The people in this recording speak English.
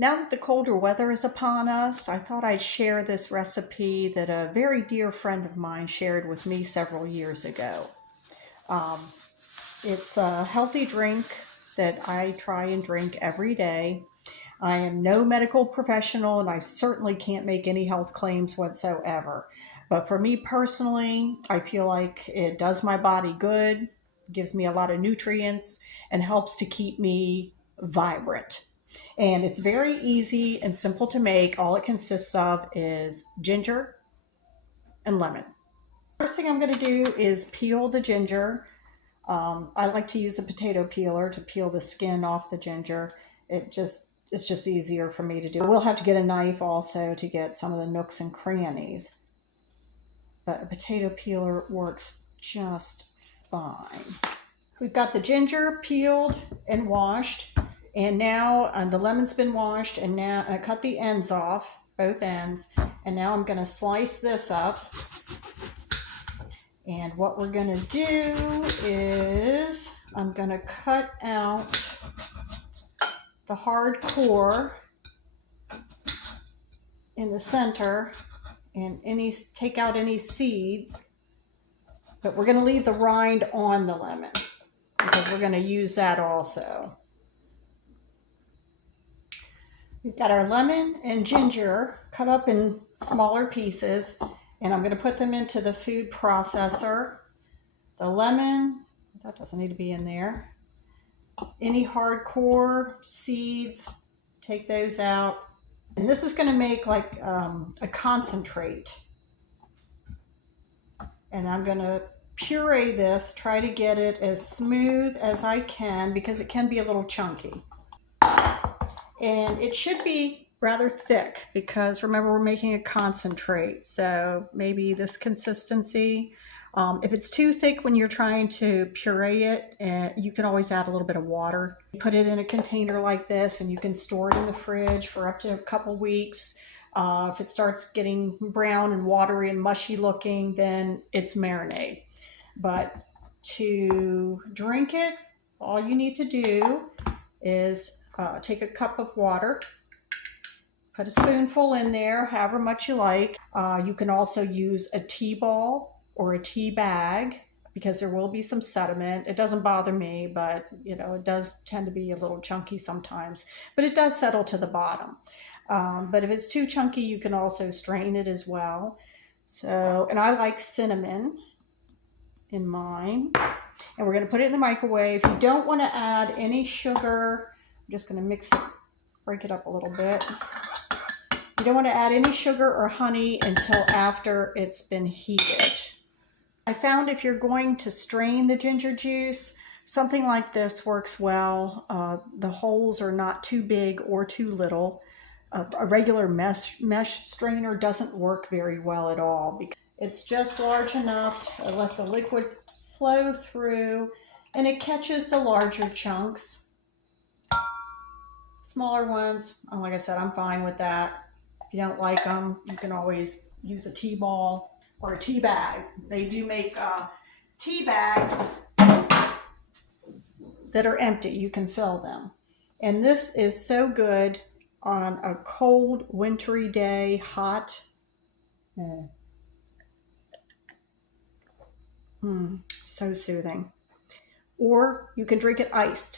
Now that the colder weather is upon us, I thought I'd share this recipe that a very dear friend of mine shared with me several years ago. Um, it's a healthy drink that I try and drink every day. I am no medical professional and I certainly can't make any health claims whatsoever. But for me personally, I feel like it does my body good, gives me a lot of nutrients, and helps to keep me vibrant. And it's very easy and simple to make. All it consists of is ginger and lemon. First thing I'm going to do is peel the ginger. I like to use a potato peeler to peel the skin off the ginger. It's just easier for me to do. We'll have to get a knife also to get some of the nooks and crannies, but a potato peeler works just fine. We've got the ginger peeled and washed, and now the lemon's been washed, and now I cut the ends off, both ends, and now I'm going to slice this up. And what we're going to do is I'm going to cut out the hard core in the center and take out any seeds, but we're going to leave the rind on the lemon because we're going to use that also. We've got our lemon and ginger cut up in smaller pieces, and I'm going to put them into the food processor. The lemon, that doesn't need to be in there. Any hard core, seeds, take those out. And this is going to make like a concentrate. And I'm going to puree this, try to get it as smooth as I can because it can be a little chunky. And it should be rather thick because remember we're making a concentrate, so maybe this consistency. If it's too thick when you're trying to puree it, you can always add a little bit of water. Put it in a container like this and you can store it in the fridge for up to a couple weeks. If it starts getting brown and watery and mushy looking, then it's marinade. But to drink it, all you need to do is take a cup of water, put a spoonful in there, however much you like. You can also use a tea ball or a tea bag because there will be some sediment. It doesn't bother me, but you know, it does tend to be a little chunky sometimes, but it does settle to the bottom. But if it's too chunky, you can also strain it as well. So, and I like cinnamon in mine. And we're going to put it in the microwave. You don't want to add any sugar. I'm just going to mix it, break it up a little bit. You don't want to add any sugar or honey until after it's been heated. I found if you're going to strain the ginger juice, something like this works well. The holes are not too big or too little. A regular mesh strainer doesn't work very well at all because it's just large enough to let the liquid flow through and it catches the larger chunks. Smaller ones, like I said, I'm fine with that. If you don't like them, you can always use a tea ball or a tea bag. They do make tea bags that are empty. You can fill them. And this is so good on a cold, wintry day, hot. So soothing. Or you can drink it iced.